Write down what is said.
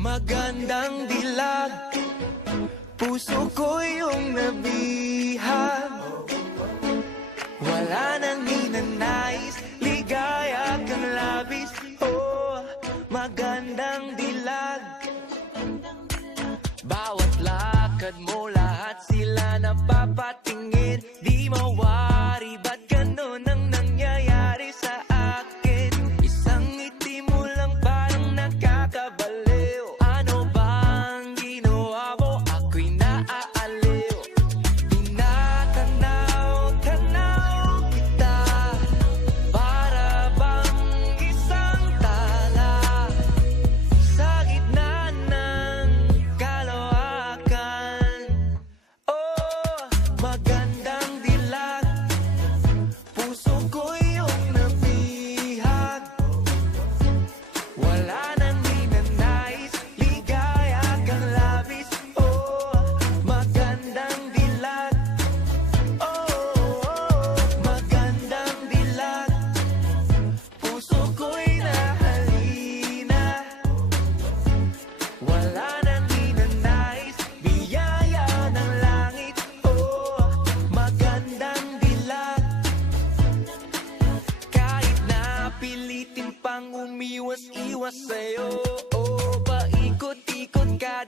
Magandang dilag, puso ko yung nabihag. Wala nang hinanais, ligaya kang labis. Oh, magandang dilag. Bawat lakad mo, lahat sila napapatingin. Di mawari, ba't ganun ang nangyayari sa akin? Isang ngiti mo lang parang nakakabaliw. Ano bang ginawa mo? Ako'y naaaliw. Tinatanaw-tanaw kita, para bang isang tala sa gitna ng kalawakan. Oh, magandang dilag, puso ko yung nabihag. Wala nang hinanais, ligaya kang labis. Oh, magandang dilag. Oh, magandang dilag, puso ko'y nahalina. Wala nang hinanais, biyaya ng langit. Oh, magandang dilag. Kahit na pilitin pang umiwas-iwas sa'yo, oh, paikot-ikot ka